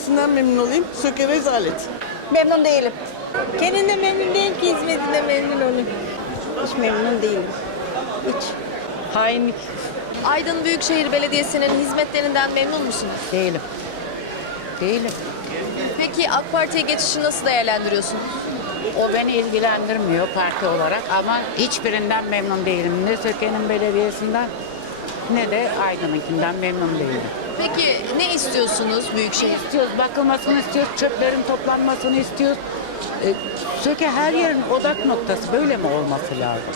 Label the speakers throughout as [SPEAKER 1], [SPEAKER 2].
[SPEAKER 1] Nesinden memnun olayım? Söke rezalet.
[SPEAKER 2] Memnun değilim.
[SPEAKER 3] Kendinde memnun değil ki hizmetinde memnun olun.
[SPEAKER 2] Hiç memnun değilim. Hiç.
[SPEAKER 3] Hainlik.
[SPEAKER 4] Aydın Büyükşehir Belediyesi'nin hizmetlerinden memnun musunuz?
[SPEAKER 5] Değilim. Değilim.
[SPEAKER 4] Peki AK Parti'ye geçişi nasıl değerlendiriyorsunuz?
[SPEAKER 5] O beni ilgilendirmiyor parti olarak ama hiçbirinden memnun değilim. Ne Söke'nin belediyesinden ne de Aydın'ınkinden memnun değilim.
[SPEAKER 4] Peki ne istiyorsunuz Büyükşehir?
[SPEAKER 5] İstiyoruz, bakılmasını istiyoruz, çöplerin toplanmasını istiyoruz. E, Söke her yerin odak noktası böyle mi olması lazım?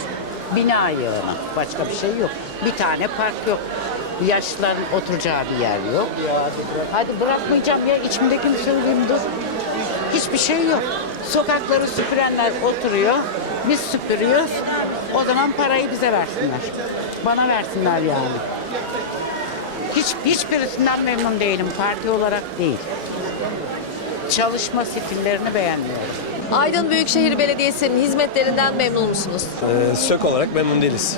[SPEAKER 5] Bina yığını, başka bir şey yok. Bir tane park yok. Yaşlıların oturacağı bir yer yok. Hadi bırakmayacağım ya içimdekini söyleyeyim dur. Hiçbir şey yok. Sokakları süpürenler oturuyor. Biz süpürüyoruz. O zaman parayı bize versinler. Bana versinler yani. Hiç hiçbirisinden memnun değilim parti olarak değil. Çalışma stillerini beğenmiyorum.
[SPEAKER 4] Aydın Büyükşehir Belediyesi'nin hizmetlerinden memnun musunuz?
[SPEAKER 6] Ee, Sök olarak memnun değiliz.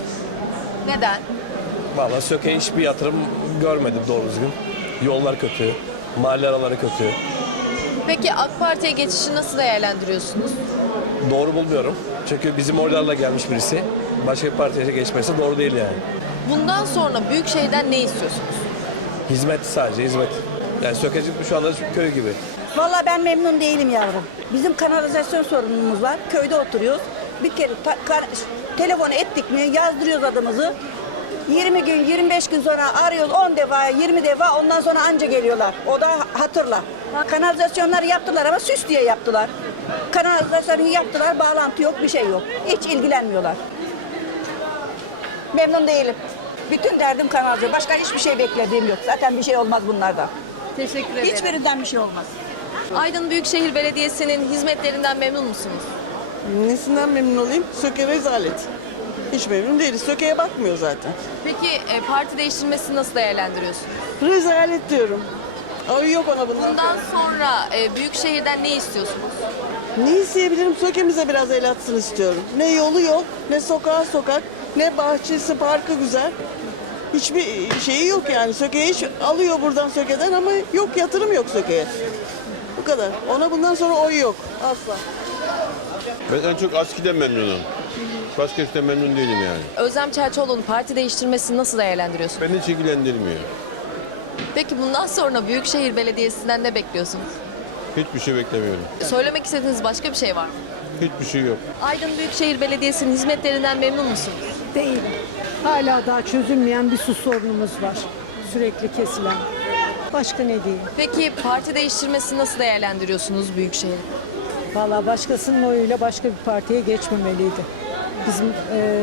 [SPEAKER 4] Neden?
[SPEAKER 6] Vallahi Sök'e hiçbir yatırım görmedim doğru düzgün. Yollar kötü, mahalle araları kötü.
[SPEAKER 4] Peki AK Parti'ye geçişi nasıl değerlendiriyorsunuz?
[SPEAKER 6] Doğru bulmuyorum. Çünkü bizim oylarla gelmiş birisi. Başka bir partiye geçmesi doğru değil yani.
[SPEAKER 4] Bundan sonra Büyükşehir'den ne istiyorsunuz?
[SPEAKER 6] Hizmet sadece hizmet. Yani Sökecik şu anda köy gibi.
[SPEAKER 2] Vallahi ben memnun değilim yavrum. Bizim kanalizasyon sorunumuz var. Köyde oturuyoruz. Bir kere telefonu ettik mi yazdırıyoruz adımızı. 20 gün, 25 gün sonra arıyoruz 10 defa, 20 defa ondan sonra anca geliyorlar. O da hatırla. Kanalizasyonları yaptılar ama süs diye yaptılar. Kanalizasyonu yaptılar, bağlantı yok, bir şey yok. Hiç ilgilenmiyorlar. Memnun değilim. Bütün derdim kanalizasyon. Başka hiçbir şey beklediğim yok. Zaten bir şey olmaz bunlardan.
[SPEAKER 4] Teşekkür ederim.
[SPEAKER 2] Hiçbirinden bir şey olmaz.
[SPEAKER 4] Aydın Büyükşehir Belediyesi'nin hizmetlerinden memnun musunuz?
[SPEAKER 1] Nesinden memnun olayım? Söke rezalet. Hiç memnun değiliz. Söke'ye bakmıyor zaten.
[SPEAKER 4] Peki e, parti değiştirmesini nasıl değerlendiriyorsunuz?
[SPEAKER 1] Rezalet diyorum. Ay yok ona bundan.
[SPEAKER 4] Bundan sonra e, Büyükşehir'den ne istiyorsunuz?
[SPEAKER 1] Ne isteyebilirim? Söke'mize biraz el atsın istiyorum. Ne yolu yok, ne sokağa sokak, ne bahçesi, parkı güzel. Hiçbir şeyi yok yani. Söke'ye hiç alıyor buradan Söke'den ama yok yatırım yok Söke'ye. Bu kadar. Ona bundan sonra oy yok. Asla.
[SPEAKER 7] Ben en çok ASKİ'den memnunum. Başka hiçten memnun değilim yani.
[SPEAKER 4] Özlem Çerçoğlu'nun parti değiştirmesini nasıl değerlendiriyorsunuz?
[SPEAKER 7] Beni hiç ilgilendirmiyor.
[SPEAKER 4] Peki bundan sonra Büyükşehir Belediyesi'nden ne bekliyorsunuz?
[SPEAKER 7] Hiçbir şey beklemiyorum.
[SPEAKER 4] Söylemek istediğiniz başka bir şey var mı?
[SPEAKER 7] Hiçbir şey yok.
[SPEAKER 4] Aydın Büyükşehir Belediyesi'nin hizmetlerinden memnun musunuz?
[SPEAKER 8] Değil. Hala daha çözülmeyen bir su sorunumuz var. Sürekli kesilen. Başka ne diyeyim?
[SPEAKER 4] Peki parti değiştirmesini nasıl değerlendiriyorsunuz Büyükşehir?
[SPEAKER 8] Valla başkasının oyuyla başka bir partiye geçmemeliydi. Bizim e,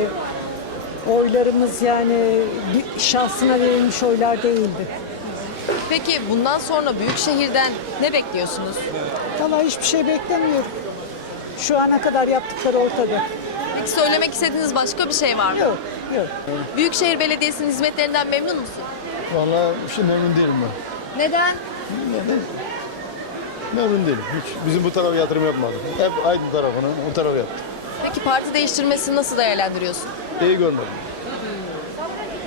[SPEAKER 8] oylarımız yani bir şahsına verilmiş oylar değildi.
[SPEAKER 4] Peki bundan sonra Büyükşehir'den ne bekliyorsunuz?
[SPEAKER 8] Valla hiçbir şey beklemiyorum. Şu ana kadar yaptıkları ortada.
[SPEAKER 4] Peki söylemek istediğiniz başka bir şey var mı?
[SPEAKER 8] Yok, yok.
[SPEAKER 4] Büyükşehir Belediyesi'nin hizmetlerinden memnun musun?
[SPEAKER 9] Vallahi şey memnun değilim ben.
[SPEAKER 4] Neden?
[SPEAKER 9] Memnun değilim. Hiç bizim bu tarafa yatırım yapmadı. Hep Aydın tarafını, o tarafa yaptı.
[SPEAKER 4] Peki parti değiştirmesini nasıl değerlendiriyorsun?
[SPEAKER 9] İyi görmedim.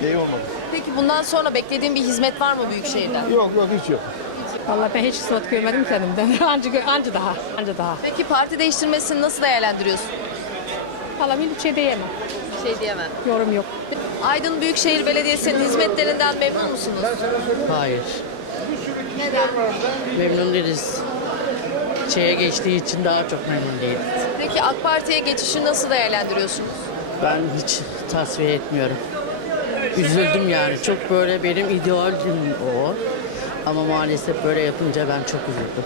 [SPEAKER 9] İyi olmadı.
[SPEAKER 4] Peki bundan sonra beklediğin bir hizmet var mı Büyükşehir'den?
[SPEAKER 9] Yok yok hiç yok.
[SPEAKER 3] Vallahi ben hiç hizmet görmedim kendimden. Anca, anca daha, anca daha.
[SPEAKER 4] Peki parti değiştirmesini nasıl değerlendiriyorsun?
[SPEAKER 3] Vallahi bir şey diyemem.
[SPEAKER 4] Bir şey diyemem.
[SPEAKER 3] Yorum yok.
[SPEAKER 4] Aydın Büyükşehir Belediyesi'nin hizmetlerinden memnun musunuz?
[SPEAKER 10] Hayır.
[SPEAKER 4] Neden?
[SPEAKER 10] Memnun değiliz. Şeye geçtiği için daha çok memnun değiliz.
[SPEAKER 4] Peki AK Parti'ye geçişi nasıl değerlendiriyorsunuz?
[SPEAKER 10] Ben hiç tasfiye etmiyorum. Üzüldüm yani. Çok böyle benim idealim o. Ama maalesef böyle yapınca ben çok üzüldüm.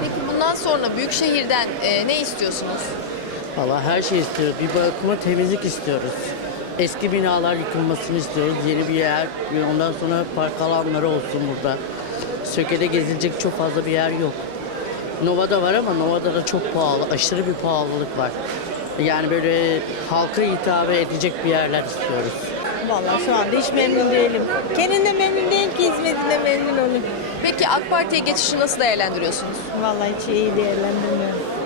[SPEAKER 4] Peki bundan sonra Büyükşehir'den e, ne istiyorsunuz?
[SPEAKER 10] Valla her şey istiyoruz. Bir bakıma temizlik istiyoruz. Eski binalar yıkılmasını istiyoruz. Yeni bir yer, ondan sonra park alanları olsun burada. Söke'de gezilecek çok fazla bir yer yok. Nova'da var ama Nova'da da çok pahalı, aşırı bir pahalılık var. Yani böyle halka hitap edecek bir yerler istiyoruz.
[SPEAKER 3] Vallahi şu anda hiç memnun değilim. Kendinde memnun değil ki hizmetinde memnun olun.
[SPEAKER 4] Peki AK Parti'ye geçişi nasıl değerlendiriyorsunuz?
[SPEAKER 3] Vallahi hiç iyi değerlendirmiyorum.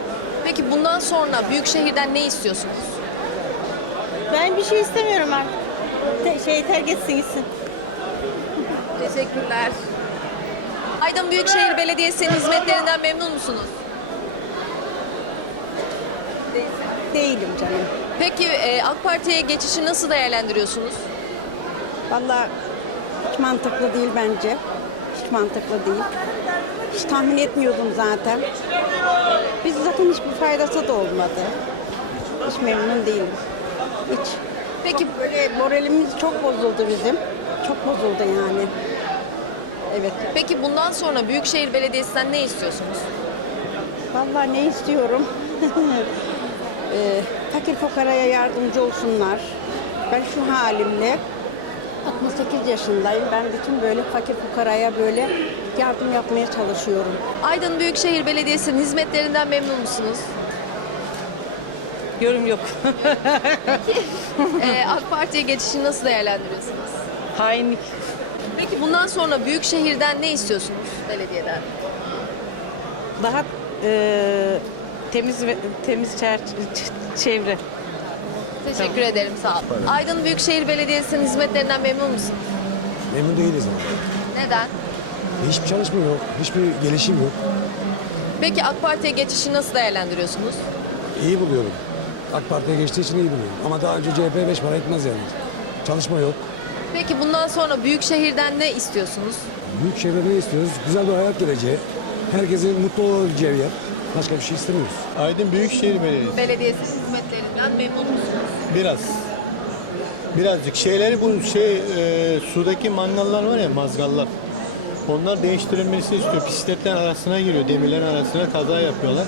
[SPEAKER 4] Peki bundan sonra Büyükşehir'den ne istiyorsunuz?
[SPEAKER 3] Ben bir şey istemiyorum artık. Te- şey terk etsin gitsin.
[SPEAKER 4] Teşekkürler. Aydın Büyükşehir Belediyesi'nin hizmetlerinden memnun musunuz?
[SPEAKER 11] Değilim canım.
[SPEAKER 4] Peki e, AK Parti'ye geçişi nasıl değerlendiriyorsunuz?
[SPEAKER 11] Vallahi hiç mantıklı değil bence. Hiç mantıklı değil. Hiç tahmin etmiyordum zaten. Biz zaten hiçbir faydası da olmadı. Hiç memnun değilim. Hiç.
[SPEAKER 4] Peki
[SPEAKER 11] Böyle moralimiz çok bozuldu bizim. Çok bozuldu yani. Evet.
[SPEAKER 4] peki bundan sonra Büyükşehir Belediyesi'nden ne istiyorsunuz?
[SPEAKER 11] Vallahi ne istiyorum? Ee, fakir fukaraya yardımcı olsunlar. Ben şu halimle 68 yaşındayım. Ben bütün böyle fakir fukaraya böyle yardım yapmaya çalışıyorum.
[SPEAKER 4] Aydın Büyükşehir Belediyesi'nin hizmetlerinden memnun musunuz?
[SPEAKER 12] Yorum yok.
[SPEAKER 4] E, AK Parti'ye geçişi nasıl değerlendiriyorsunuz?
[SPEAKER 12] Hainlik.
[SPEAKER 4] Peki bundan sonra Büyükşehir'den ne istiyorsunuz belediyeden?
[SPEAKER 12] Daha e, temiz ve temiz çer- ç- çevre.
[SPEAKER 4] Teşekkür ederim sağ olun. Aydın Büyükşehir Belediyesi'nin hizmetlerinden memnun musunuz?
[SPEAKER 13] Memnun değiliz ama.
[SPEAKER 4] Neden?
[SPEAKER 13] Hiçbir çalışma yok, hiçbir gelişim yok.
[SPEAKER 4] Peki AK Parti'ye geçişi nasıl değerlendiriyorsunuz?
[SPEAKER 13] İyi buluyorum. AK Parti'ye geçtiği için iyi buluyorum. Ama daha önce CHP 5 para etmez yani. Çalışma yok.
[SPEAKER 4] Peki bundan sonra Büyükşehir'den ne istiyorsunuz?
[SPEAKER 13] Büyük şehirde ne istiyoruz? Güzel bir hayat geleceği. Herkesin mutlu olabileceği bir yer. Başka bir şey istemiyoruz.
[SPEAKER 9] Aydın Büyükşehir Belediyesi.
[SPEAKER 4] Belediyesi hizmetlerinden memnun musunuz?
[SPEAKER 9] Biraz. Birazcık. Şeyleri bu şey e, sudaki mangallar var ya mazgallar. Onlar değiştirilmesini istiyor. Bisikletler arasına giriyor. Demirlerin arasına kaza yapıyorlar.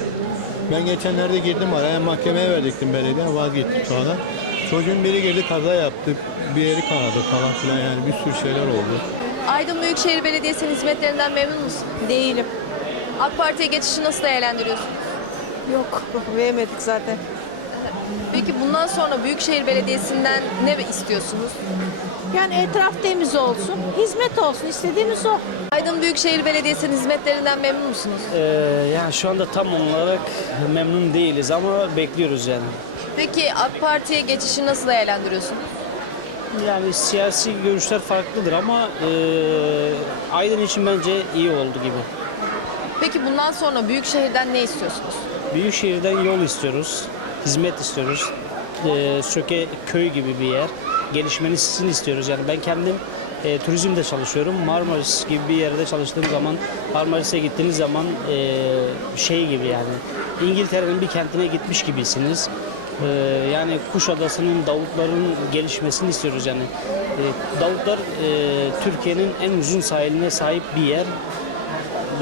[SPEAKER 9] Ben geçenlerde girdim araya mahkemeye verdiktim belediye vazgeçtik sonra. Çocuğun biri girdi kaza yaptı. Bir yeri kanadı falan filan yani bir sürü şeyler oldu.
[SPEAKER 4] Aydın Büyükşehir Belediyesi'nin hizmetlerinden memnun musunuz?
[SPEAKER 12] Değilim.
[SPEAKER 4] AK Parti'ye geçişi nasıl değerlendiriyorsunuz?
[SPEAKER 12] Yok. Veremedik zaten.
[SPEAKER 4] Peki bundan sonra Büyükşehir Belediyesi'nden ne istiyorsunuz?
[SPEAKER 12] Yani etraf temiz olsun, hizmet olsun. İstediğimiz o.
[SPEAKER 4] Aydın Büyükşehir Belediyesi'nin hizmetlerinden memnun musunuz?
[SPEAKER 14] Ee, yani şu anda tam olarak memnun değiliz ama bekliyoruz yani.
[SPEAKER 4] Peki AK Parti'ye geçişi nasıl değerlendiriyorsunuz?
[SPEAKER 14] Yani siyasi görüşler farklıdır ama e, Aydın için bence iyi oldu gibi.
[SPEAKER 4] Peki bundan sonra Büyükşehir'den ne istiyorsunuz?
[SPEAKER 14] Büyükşehir'den yol istiyoruz, hizmet istiyoruz. Ee, Söke köy gibi bir yer. Gelişmesini istiyoruz. Yani ben kendim e, turizmde çalışıyorum. Marmaris gibi bir yerde çalıştığım zaman Marmaris'e gittiğiniz zaman e, şey gibi yani İngiltere'nin bir kentine gitmiş gibisiniz. Ee, yani Kuşadası'nın Davutların gelişmesini istiyoruz yani. Ee, Davutlar e, Türkiye'nin en uzun sahiline sahip bir yer.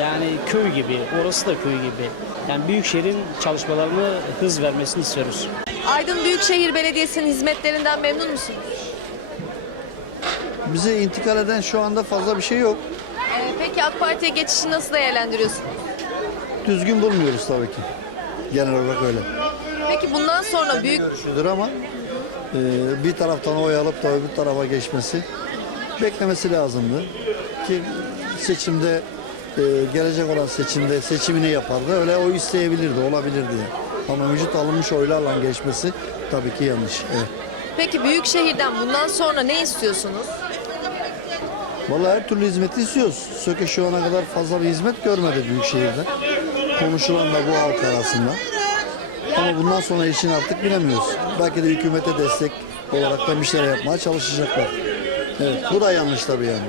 [SPEAKER 14] Yani köy gibi, orası da köy gibi. Yani Büyükşehir'in çalışmalarını hız vermesini istiyoruz.
[SPEAKER 4] Aydın Büyükşehir Belediyesi'nin hizmetlerinden memnun musunuz?
[SPEAKER 9] Bize intikal eden şu anda fazla bir şey yok.
[SPEAKER 4] Ee, peki AK Parti'ye geçişi nasıl değerlendiriyorsunuz?
[SPEAKER 9] Düzgün bulmuyoruz tabii ki. Genel olarak öyle.
[SPEAKER 4] Peki bundan sonra büyük
[SPEAKER 9] Şudur ama e, bir taraftan oy alıp da öbür tarafa geçmesi beklemesi lazımdı. Ki seçimde e, gelecek olan seçimde seçimini yapardı. Öyle oy isteyebilirdi, olabilirdi. Ama mevcut alınmış oylarla geçmesi tabii ki yanlış. Evet.
[SPEAKER 4] peki Büyükşehir'den bundan sonra ne istiyorsunuz?
[SPEAKER 9] Vallahi her türlü hizmeti istiyoruz. Söke şu ana kadar fazla bir hizmet görmedi Büyükşehir'de. Konuşulan da bu halk arasında. Ama bundan sonra için artık bilemiyoruz. Belki de hükümete destek olarak da bir şeyler yapmaya çalışacaklar. Evet, bu da yanlış tabii yani.